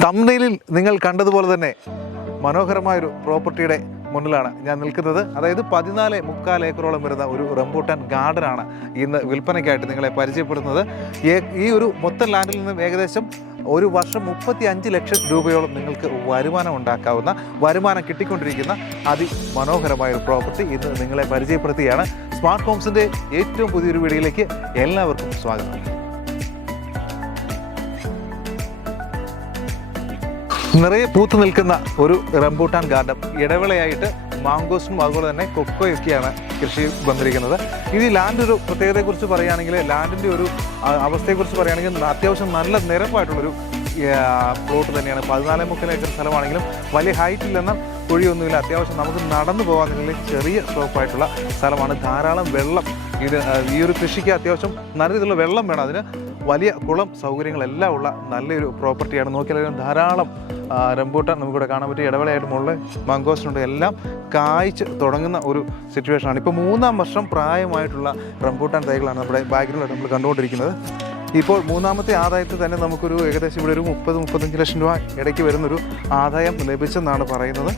തമ്മിലിൽ നിങ്ങൾ കണ്ടതുപോലെ തന്നെ മനോഹരമായൊരു പ്രോപ്പർട്ടിയുടെ മുന്നിലാണ് ഞാൻ നിൽക്കുന്നത്. അതായത് പതിനാല് മുക്കാൽ ഏക്കറോളം വരുന്ന ഒരു റംബൂട്ടാൻ ഗാർഡനാണ് ഇന്ന് വിൽപ്പനയ്ക്കായിട്ട് നിങ്ങളെ പരിചയപ്പെടുത്തുന്നത് ഈ ഒരു മൊത്തം ലാൻഡിൽ നിന്നും ഏകദേശം ഒരു വർഷം മുപ്പത്തി അഞ്ച് ലക്ഷം രൂപയോളം നിങ്ങൾക്ക് വരുമാനം ഉണ്ടാക്കാവുന്ന വരുമാനം കിട്ടിക്കൊണ്ടിരിക്കുന്ന അതിമനോഹരമായ ഒരു പ്രോപ്പർട്ടി ഇന്ന് നിങ്ങളെ പരിചയപ്പെടുത്തുകയാണ്. സ്മാർട്ട് ഹോംസിന്റെ ഏറ്റവും പുതിയൊരു വീഡിയോയിലേക്ക് എല്ലാവർക്കും സ്വാഗതം. നിറയെ പൂത്തു നിൽക്കുന്ന ഒരു റംബൂട്ടാൻ ഗാർഡൻ ഇടവേളയായിട്ട് മാങ്കോസും അതുപോലെ തന്നെ കൊക്കോയൊക്കെയാണ് കൃഷി വന്നിരിക്കുന്നത്. ഇത് ലാൻഡ് ഒരു പ്രത്യേകതയെക്കുറിച്ച് പറയുകയാണെങ്കിൽ ലാൻഡിന്റെ ഒരു അവസ്ഥയെക്കുറിച്ച് പറയുകയാണെങ്കിൽ അത്യാവശ്യം നല്ല നിരപ്പായിട്ടുള്ളൊരു പ്ലോട്ട് തന്നെയാണ്. പതിനാല് മുക്കൽ ഏക്കർ സ്ഥലമാണെങ്കിലും വലിയ ഹൈറ്റ് കുഴിയൊന്നുമില്ല. അത്യാവശ്യം നമുക്ക് നടന്നു പോകാൻ ചെറിയ സ്ലോപ്പായിട്ടുള്ള സ്ഥലമാണ്. ധാരാളം വെള്ളം ഇത് ഈ ഒരു കൃഷിക്ക് അത്യാവശ്യം നല്ല രീതിയിലുള്ള വെള്ളം വേണം. അതിന് വലിയ കുളം സൗകര്യങ്ങളെല്ലാം ഉള്ള നല്ലൊരു പ്രോപ്പർട്ടിയാണ് നോക്കിയാലും ധാരാളം റംബൂട്ടാൻ നമുക്കിവിടെ കാണാൻ പറ്റും ഇടവേളയായിട്ട് മുകളിൽ മംഗോസിനുണ്ട് എല്ലാം കായ്ച്ച് തുടങ്ങുന്ന ഒരു സിറ്റുവേഷനാണ് ഇപ്പോൾ മൂന്നാം വർഷം പ്രായമായിട്ടുള്ള റംബൂട്ടാൻ തൈകളാണ് നമ്മുടെ ബാക്ക്ഗ്രൗണ്ടിൽ നമ്മൾ കണ്ടുകൊണ്ടിരിക്കുന്നത്. ഇപ്പോൾ മൂന്നാമത്തെ ആദായത്തിൽ തന്നെ നമുക്കൊരു ഏകദേശം ഇവിടെ ഒരു മുപ്പത് മുപ്പത്തഞ്ച് ലക്ഷം രൂപ ഇടയ്ക്ക് വരുന്നൊരു ആദായം ലഭിച്ചെന്നാണ് പറയുന്നത്.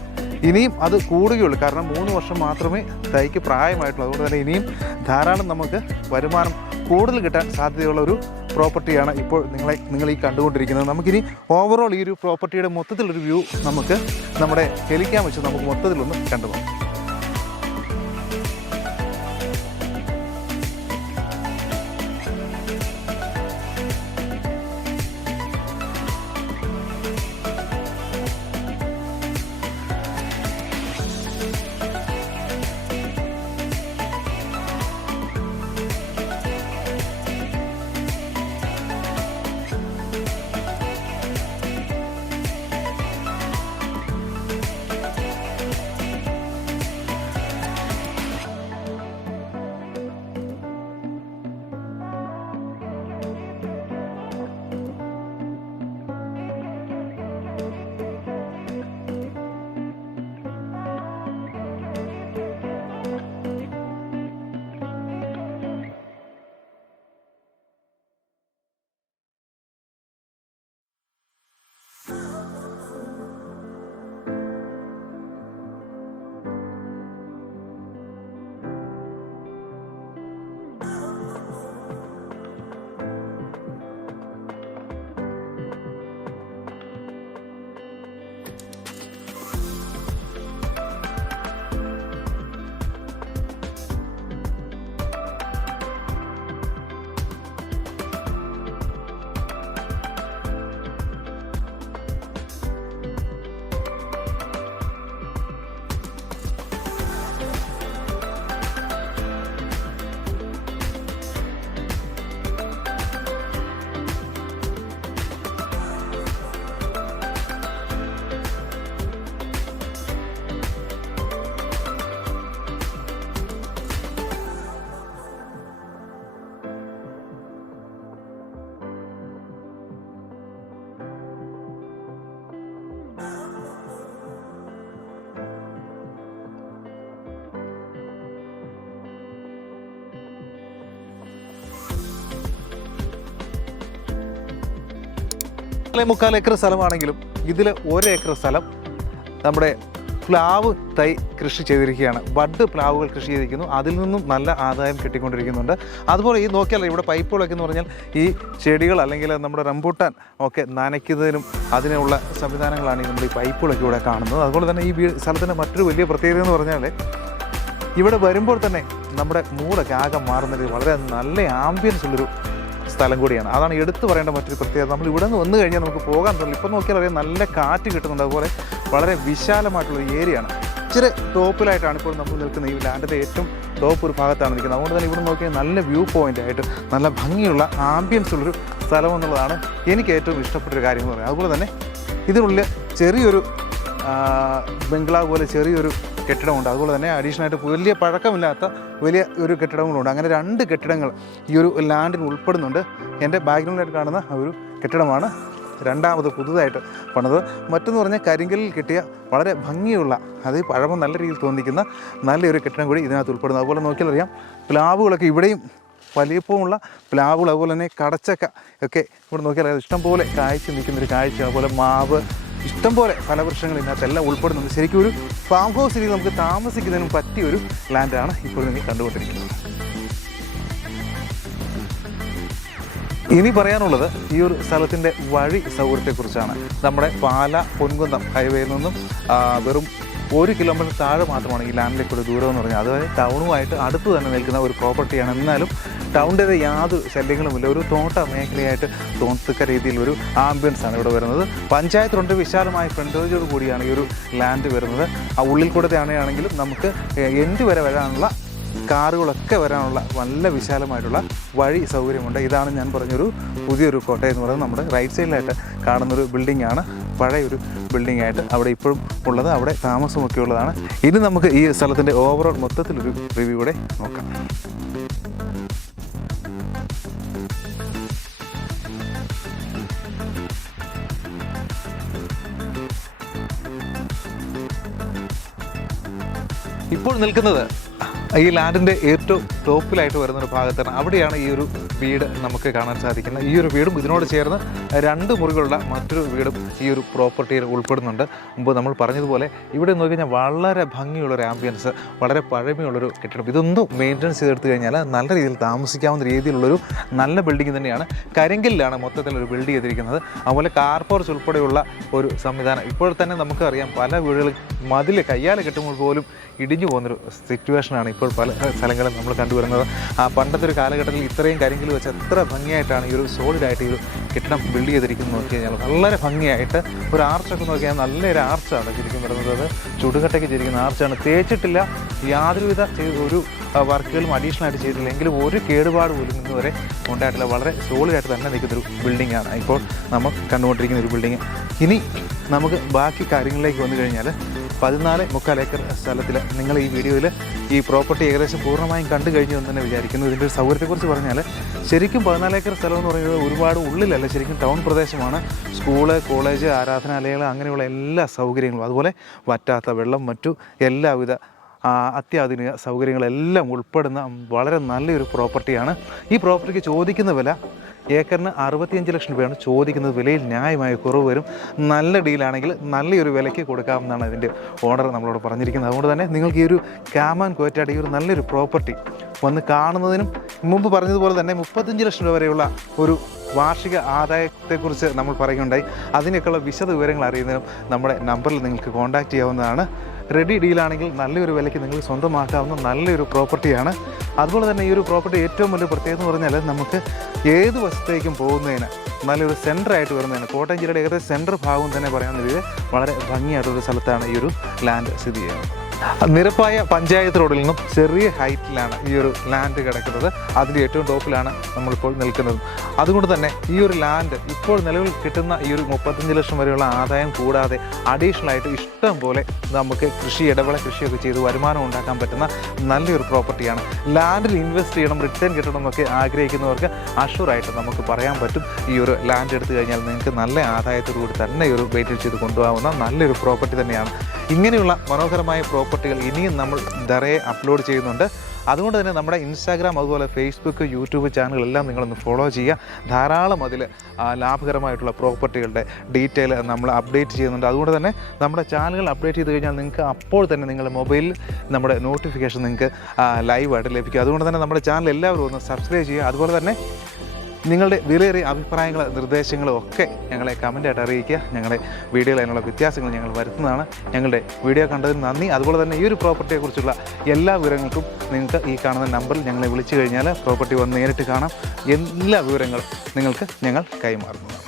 ഇനിയും അത് കൂടുകയുള്ളൂ. കാരണം മൂന്ന് വർഷം മാത്രമേ തൈക്ക് പ്രായമായിട്ടുള്ളൂ. അതുകൊണ്ട് തന്നെ ഇനിയും ധാരാളം നമുക്ക് വരുമാനം കൂടുതൽ കിട്ടാൻ സാധ്യതയുള്ള ഒരു പ്രോപ്പർട്ടിയാണ് ഇപ്പോൾ നിങ്ങളെ നിങ്ങൾ ഈ കണ്ടുകൊണ്ടിരിക്കുന്നത്. നമുക്കിനി ഓവറോൾ ഈ ഒരു പ്രോപ്പർട്ടിയുടെ മൊത്തത്തിലൊരു വ്യൂ നമുക്ക് നമ്മുടെ ഹെലിക്കാൻ വെച്ച് നമുക്ക് മൊത്തത്തിലൊന്ന് കണ്ടുപോകാം മുക്കാൽ ഏക്കർ സ്ഥലമാണെങ്കിലും ഇതിൽ ഒരേക്കർ സ്ഥലം നമ്മുടെ പ്ലാവ് തൈ കൃഷി ചെയ്തിരിക്കുകയാണ്. ബഡ് പ്ലാവുകൾ കൃഷി ചെയ്തിരിക്കുന്നു. അതിൽ നിന്നും നല്ല ആദായം കിട്ടിക്കൊണ്ടിരിക്കുന്നുണ്ട്. അതുപോലെ ഈ നോക്കിയാൽ ഇവിടെ പൈപ്പുകളൊക്കെ എന്ന് പറഞ്ഞാൽ ഈ ചെടികൾ അല്ലെങ്കിൽ നമ്മുടെ റംബൂട്ടാൻ ഒക്കെ നനയ്ക്കുന്നതിനും അതിനുള്ള സംവിധാനങ്ങളാണ് ഈ നമ്മൾ ഈ പൈപ്പുകളൊക്കെ ഇവിടെ കാണുന്നത്. അതുപോലെ തന്നെ ഈ സ്ഥലത്തിന്റെ മറ്റൊരു വലിയ പ്രത്യേകത എന്ന് പറഞ്ഞാൽ ഇവിടെ വരുമ്പോൾ തന്നെ നമ്മുടെ മൂടൊക്കെ ആകെ മാറുന്നൊരു വളരെ നല്ല ആംബിയൻസ് ഉള്ളൊരു സ്ഥലം കൂടിയാണ്. അതാണ് എടുത്തു പറയേണ്ട മറ്റൊരു പ്രത്യേകത. നമ്മൾ ഇവിടെ നിന്ന് വന്നു കഴിഞ്ഞാൽ നമുക്ക് പോകാൻ തോന്നില്ല ഇപ്പം നോക്കിയാൽ അറിയാം നല്ല കാറ്റ് കിട്ടുന്നുണ്ട്. അതുപോലെ വളരെ വിശാലമായിട്ടുള്ള ഏരിയയാണ് ഇച്ചിരി ടോപ്പിലായിട്ടാണ് ഇപ്പോൾ നമ്മൾ നിൽക്കുന്നത് ഈ ലാൻഡിന്റെ ഏറ്റവും ടോപ്പ് ഒരു ഭാഗത്താണ് നിൽക്കുന്നത്. അതുകൊണ്ട് തന്നെ ഇവിടെ നോക്കിയാൽ നല്ല വ്യൂ പോയിന്റ് ആയിട്ട് നല്ല ഭംഗിയുള്ള ആംബിയൻസ് ഉള്ളൊരു സ്ഥലം എന്നുള്ളതാണ് എനിക്ക് ഏറ്റവും ഇഷ്ടപ്പെട്ടൊരു കാര്യം എന്ന് പറയുന്നത്. അതുപോലെ തന്നെ ഇതിനുള്ളിൽ ചെറിയൊരു ബംഗ്ലാവ് പോലെ ചെറിയൊരു കെട്ടിടമുണ്ട്. അതുപോലെ തന്നെ അഡീഷണൽ ആയിട്ട് വലിയ പഴക്കമില്ലാത്ത വലിയ ഒരു കെട്ടിടങ്ങളുണ്ട്. അങ്ങനെ രണ്ട് കെട്ടിടങ്ങൾ ഈ ഒരു ലാൻഡിൽ ഉൾപ്പെടുന്നുണ്ട്. എന്റെ ബാക്ക്ഗ്രൗണ്ടിലായിട്ട് കാണുന്ന ഒരു കെട്ടിടമാണ് രണ്ടാമത് പുതുതായിട്ട് പണിത് മറ്റെന്ന് പറഞ്ഞാൽ കരിങ്കലിൽ കിട്ടിയ വളരെ ഭംഗിയുള്ള അത് പഴമ നല്ല രീതിയിൽ തോന്നിക്കുന്ന നല്ലൊരു കെട്ടിടം കൂടി ഇതിനകത്ത് ഉൾപ്പെടുന്നു. അതുപോലെ നോക്കിയാൽ അറിയാം പ്ലാവുകളൊക്കെ ഇവിടെയും വലിയപ്പമുള്ള പ്ലാവുകൾ അതുപോലെ തന്നെ കടച്ചക്ക ഒക്കെ ഇവിടെ നോക്കിയാൽ ഇഷ്ടംപോലെ കാഴ്ച നിൽക്കുന്നൊരു കാഴ്ച അതുപോലെ മാവ് ഇഷ്ടംപോലെ ഫലവൃക്ഷങ്ങൾ ഇതിനകത്തെല്ലാം ഉൾപ്പെടുന്നുണ്ട്. ശരിക്കും ഒരു ഫാം ഹൗസ് രീതി നമുക്ക് താമസിക്കുന്നതിനും പറ്റിയ ഒരു ലാൻഡാണ് ഇപ്പോൾ നിങ്ങൾ കണ്ടുകൊണ്ടിരിക്കുന്നത്. ഇനി പറയാനുള്ളത് ഈ ഒരു സ്ഥലത്തിന്റെ വഴി സൗകര്യത്തെക്കുറിച്ചാണ്. നമ്മുടെ പാല പൊൻകുന്നം ഹൈവേയിൽ നിന്നും വെറും ഒരു കിലോമീറ്റർ താഴെ മാത്രമാണ് ഈ ലാൻഡിലേക്കുള്ള ദൂരം എന്ന് പറഞ്ഞാൽ. അതായത് ടൗണുമായിട്ട് അടുത്ത് തന്നെ നിൽക്കുന്ന ഒരു പ്രോപ്പർട്ടിയാണ് എന്നാലും ടൗണിന്റെ യാതൊരു ശല്യങ്ങളുമില്ല. ഒരു തോട്ട മേഖലയായിട്ട് തോന്നത്തക്ക രീതിയിൽ ഒരു ആംബിയൻസ് ആണ് ഇവിടെ വരുന്നത്. പഞ്ചായത്തിലുണ്ട് വിശാലമായ ഫ്രണ്ടേജോട് കൂടിയാണ് ഈ ഒരു ലാൻഡ് വരുന്നത്. ആ ഉള്ളിൽ കൂടെ ആണെങ്കിലും നമുക്ക് എന്ത് വരെ വരാനുള്ള കാറുകളൊക്കെ വരാനുള്ള നല്ല വിശാലമായിട്ടുള്ള വഴി സൗകര്യമുണ്ട്. ഇതാണ് ഞാൻ പറഞ്ഞൊരു പുതിയൊരു കോട്ട എന്ന് പറയുന്നത്. നമ്മുടെ റൈറ്റ് സൈഡിലായിട്ട് കാണുന്നൊരു ബിൽഡിംഗ് ആണ്. പഴയൊരു ബിൽഡിംഗ് ആയിട്ട് അവിടെ ഇപ്പോഴും ഉള്ളത്. അവിടെ താമസമൊക്കെ ഉള്ളതാണ്. ഇനി നമുക്ക് ഈ സ്ഥലത്തിന്റെ ഓവറോൾ മൊത്തത്തിലൊരു റിവ്യൂ കൂടെ നോക്കാം. ഇപ്പോൾ നിൽക്കുന്നത് ഈ ലാൻഡിന്റെ ഏറ്റവും ടോപ്പിലായിട്ട് വരുന്ന ഒരു ഭാഗത്താണ്. അവിടെയാണ് ഈ ഒരു വീട് നമുക്ക് കാണാൻ സാധിക്കുന്നത്. ഈ ഒരു വീടും ഇതിനോട് ചേർന്ന് രണ്ട് മുറികളുള്ള മറ്റൊരു വീടും ഈ ഒരു പ്രോപ്പർട്ടിയിൽ ഉൾപ്പെടുന്നുണ്ട്. മുമ്പ് നമ്മൾ പറഞ്ഞതുപോലെ ഇവിടെ നോക്കി കഴിഞ്ഞാൽ വളരെ ഭംഗിയുള്ളൊരു ആംബിയൻസ് വളരെ പഴമയുള്ളൊരു കെട്ടിടം. ഇതൊന്നും മെയിന്റനൻസ് ചെയ്തെടുത്തു കഴിഞ്ഞാൽ നല്ല രീതിയിൽ താമസിക്കാവുന്ന രീതിയിലുള്ളൊരു നല്ല ബിൽഡിംഗ് തന്നെയാണ്. കരിങ്കല്ലിലാണ് മൊത്തത്തിൽ ഒരു ബിൽഡ് ചെയ്തിരിക്കുന്നത്. അതുപോലെ കാർ പോർച്ച് ഉൾപ്പെടെയുള്ള ഒരു സംവിധാനം. ഇപ്പോൾ തന്നെ നമുക്കറിയാം പല വീടുകളിൽ മതിൽ കയ്യാലെ കെട്ടുമ്പോൾ പോലും ഇടിഞ്ഞു പോകുന്നൊരു സിറ്റുവേഷനാണ് ഇപ്പോൾ പല സ്ഥലങ്ങളും നമ്മൾ കണ്ടുവരുന്നത്. ആ പണ്ടത്തെ ഒരു കാലഘട്ടത്തിൽ ഇത്രയും കാര്യങ്ങൾ വെച്ച് എത്ര ഭംഗിയായിട്ടാണ് ഈ ഒരു സോളിഡായിട്ട് ഈ ഒരു കെട്ടിടം ബിൽഡ് ചെയ്തിരിക്കുന്നത് നോക്കി കഴിഞ്ഞാൽ വളരെ ഭംഗിയായിട്ട് ഒരു ആർച്ചൊക്കെ നോക്കിയാൽ നല്ലൊരു ആർച്ചാണ് ശരിക്കും വരുന്നത് ചുടുകട്ടയ്ക്ക് ചെയ്തിരിക്കുന്ന ആർച്ചാണ് തേച്ചിട്ടില്ല. യാതൊരുവിധ ഒരു വർക്കുകളും അഡീഷണൽ ആയിട്ട് ചെയ്തിട്ടില്ല. എങ്കിലും ഒരു കേടുപാട് പോലും ഇന്ന് വരെ ഉണ്ടായിട്ടില്ല. വളരെ സോളിഡായിട്ട് തന്നെ നിൽക്കുന്ന ഒരു ബിൽഡിംഗ് ആണ്. ഇപ്പോൾ നമ്മൾ കണ്ടുകൊണ്ടിരിക്കുന്ന ഒരു ബിൽഡിംഗ് ഇനി നമുക്ക് ബാക്കി കാര്യങ്ങളിലേക്ക് വന്നു കഴിഞ്ഞാൽ പതിനാല് മുക്കാൽ ഏക്കർ സ്ഥലത്തിൽ നിങ്ങൾ ഈ വീഡിയോയിൽ ഈ പ്രോപ്പർട്ടി ഏകദേശം പൂർണമായും കണ്ടു കഴിഞ്ഞു എന്ന് തന്നെ വിചാരിക്കുന്നു. ഇതിന്റെ ഒരു സൗകര്യത്തെക്കുറിച്ച് പറഞ്ഞാൽ ശരിക്കും പതിനാല് ഏക്കർ സ്ഥലം എന്ന് പറയുന്നത് ഒരുപാട് ഉള്ളിലല്ല ശരിക്കും ടൗൺ പ്രദേശമാണ്. സ്കൂൾ കോളേജ് ആരാധനാലയങ്ങൾ അങ്ങനെയുള്ള എല്ലാ സൗകര്യങ്ങളും അതുപോലെ വറ്റാത്ത വെള്ളം മറ്റു എല്ലാവിധ അത്യാധുനിക സൗകര്യങ്ങളെല്ലാം ഉൾപ്പെടുന്ന വളരെ നല്ലൊരു പ്രോപ്പർട്ടിയാണ്. ഈ പ്രോപ്പർട്ടിക്ക് ചോദിക്കുന്ന വില ഏക്കറിന് അറുപത്തിയഞ്ച് ലക്ഷം രൂപയാണ്. ചോദിക്കുന്നത് വിലയിൽ ന്യായമായ കുറവ് വരും. നല്ല ഡീലാണെങ്കിൽ നല്ലൊരു വിലയ്ക്ക് കൊടുക്കാമെന്നാണ് ഇതിന്റെ ഓണർ നമ്മളോട് പറഞ്ഞിരിക്കുന്നത്. അതുകൊണ്ട് തന്നെ നിങ്ങൾക്ക് ഈ ഒരു കാമാൻ കോറ്റാട് ഈ ഒരു നല്ലൊരു പ്രോപ്പർട്ടി വന്ന് കാണുന്നതിനും മുമ്പ് പറഞ്ഞതുപോലെ തന്നെ മുപ്പത്തഞ്ച് ലക്ഷം രൂപ വരെയുള്ള ഒരു വാർഷിക ആദായത്തെക്കുറിച്ച് നമ്മൾ പറയുകയുണ്ടായി. അതിനൊക്കെയുള്ള വിശദ വിവരങ്ങൾ അറിയുന്നതിനും നമ്മുടെ നമ്പറിൽ നിങ്ങൾക്ക് കോൺടാക്റ്റ് ചെയ്യാവുന്നതാണ്. റെഡി ഡീലാണെങ്കിൽ നല്ലൊരു വിലയ്ക്ക് നിങ്ങൾ സ്വന്തമാക്കാവുന്ന നല്ലൊരു പ്രോപ്പർട്ടിയാണ് അതുപോലെ തന്നെ ഈ ഒരു പ്രോപ്പർട്ടി ഏറ്റവും വലിയ പ്രത്യേകത എന്ന് പറഞ്ഞാൽ നമുക്ക് ഏത് വശത്തേക്കും പോകുന്നതിന് നല്ലൊരു സെന്റർ ആയിട്ട് വരുന്നതിന് കോട്ടയം ജില്ലയുടെ ഏകദേശം സെന്റർ ഭാഗം തന്നെ പറയാൻ രീതിയിൽ വളരെ ഭംഗിയായിട്ടുള്ള സ്ഥലത്താണ് ഈ ഒരു ലാൻഡ് സ്ഥിതി ചെയ്യുന്നത്. നിരപ്പായ പഞ്ചായത്ത് റോഡിൽ നിന്നും ചെറിയ ഹൈറ്റിലാണ് ഈ ഒരു ലാൻഡ് കിടക്കുന്നത്. അതിന്റെ ഏറ്റവും ടോപ്പിലാണ് നമ്മളിപ്പോൾ നിൽക്കുന്നത്. അതുകൊണ്ട് തന്നെ ഈ ഒരു ലാൻഡ് ഇപ്പോൾ നിലവിൽ കിട്ടുന്ന ഈ ഒരു മുപ്പത്തഞ്ച് ലക്ഷം വരെയുള്ള ആദായം കൂടാതെ അഡീഷണൽ ആയിട്ട് ഇഷ്ടം പോലെ നമുക്ക് കൃഷി ഇടവേള കൃഷിയൊക്കെ ചെയ്ത് വരുമാനം ഉണ്ടാക്കാൻ പറ്റുന്ന നല്ലൊരു പ്രോപ്പർട്ടിയാണ് ലാൻഡിൽ ഇൻവെസ്റ്റ് ചെയ്യണം റിട്ടേൺ കിട്ടണം എന്നൊക്കെ ആഗ്രഹിക്കുന്നവർക്ക് അഷുറായിട്ട് നമുക്ക് പറയാൻ പറ്റും. ഈ ഒരു ലാൻഡ് എടുത്തു കഴിഞ്ഞാൽ നിങ്ങൾക്ക് നല്ല ആദായത്തോടുകൂടി തന്നെ ഒരു വെയിറ്റിൽ ചെയ്ത് കൊണ്ടുപോകാവുന്ന നല്ലൊരു പ്രോപ്പർട്ടി തന്നെയാണ്. ഇങ്ങനെയുള്ള മനോഹരമായ പ്രോപ്പർട്ടികൾ ഇനിയും നമ്മൾ ധറയെ അപ്ലോഡ് ചെയ്യുന്നുണ്ട്. അതുകൊണ്ട് തന്നെ നമ്മുടെ ഇൻസ്റ്റാഗ്രാം അതുപോലെ ഫേസ്ബുക്ക് യൂട്യൂബ് ചാനലുകളെല്ലാം നിങ്ങളൊന്ന് ഫോളോ ചെയ്യുക. ധാരാളം അതിൽ ലാഭകരമായിട്ടുള്ള പ്രോപ്പർട്ടികളുടെ ഡീറ്റെയിൽ നമ്മൾ അപ്ഡേറ്റ് ചെയ്യുന്നുണ്ട്. അതുകൊണ്ട് തന്നെ നമ്മുടെ ചാനലുകൾ അപ്ഡേറ്റ് ചെയ്ത് കഴിഞ്ഞാൽ നിങ്ങൾക്ക് അപ്പോൾ തന്നെ നിങ്ങളുടെ മൊബൈലിൽ നമ്മുടെ നോട്ടിഫിക്കേഷൻ നിങ്ങൾക്ക് ലൈവായിട്ട് ലഭിക്കും. അതുകൊണ്ട് തന്നെ നമ്മുടെ ചാനൽ എല്ലാവരും ഒന്ന് സബ്സ്ക്രൈബ് ചെയ്യുക. അതുപോലെ തന്നെ നിങ്ങളുടെ വിലയേറിയ അഭിപ്രായങ്ങൾ നിർദ്ദേശങ്ങളും ഒക്കെ ഞങ്ങളെ കമന്റായിട്ട് അറിയിക്കുക. ഞങ്ങളുടെ വീഡിയോയിൽ അതിനുള്ള വ്യത്യാസങ്ങൾ ഞങ്ങൾ വരുത്തുന്നതാണ്. ഞങ്ങളുടെ വീഡിയോ കണ്ടതിന് നന്ദി. അതുപോലെ തന്നെ ഈ ഒരു പ്രോപ്പർട്ടിയെക്കുറിച്ചുള്ള എല്ലാ വിവരങ്ങൾക്കും നിങ്ങൾക്ക് ഈ കാണുന്ന നമ്പറിൽ ഞങ്ങളെ വിളിച്ചു കഴിഞ്ഞാൽ പ്രോപ്പർട്ടി വന്ന് നേരിട്ട് കാണാം. എല്ലാ വിവരങ്ങളും നിങ്ങൾക്ക് ഞങ്ങൾ കൈമാറുന്നതാണ്.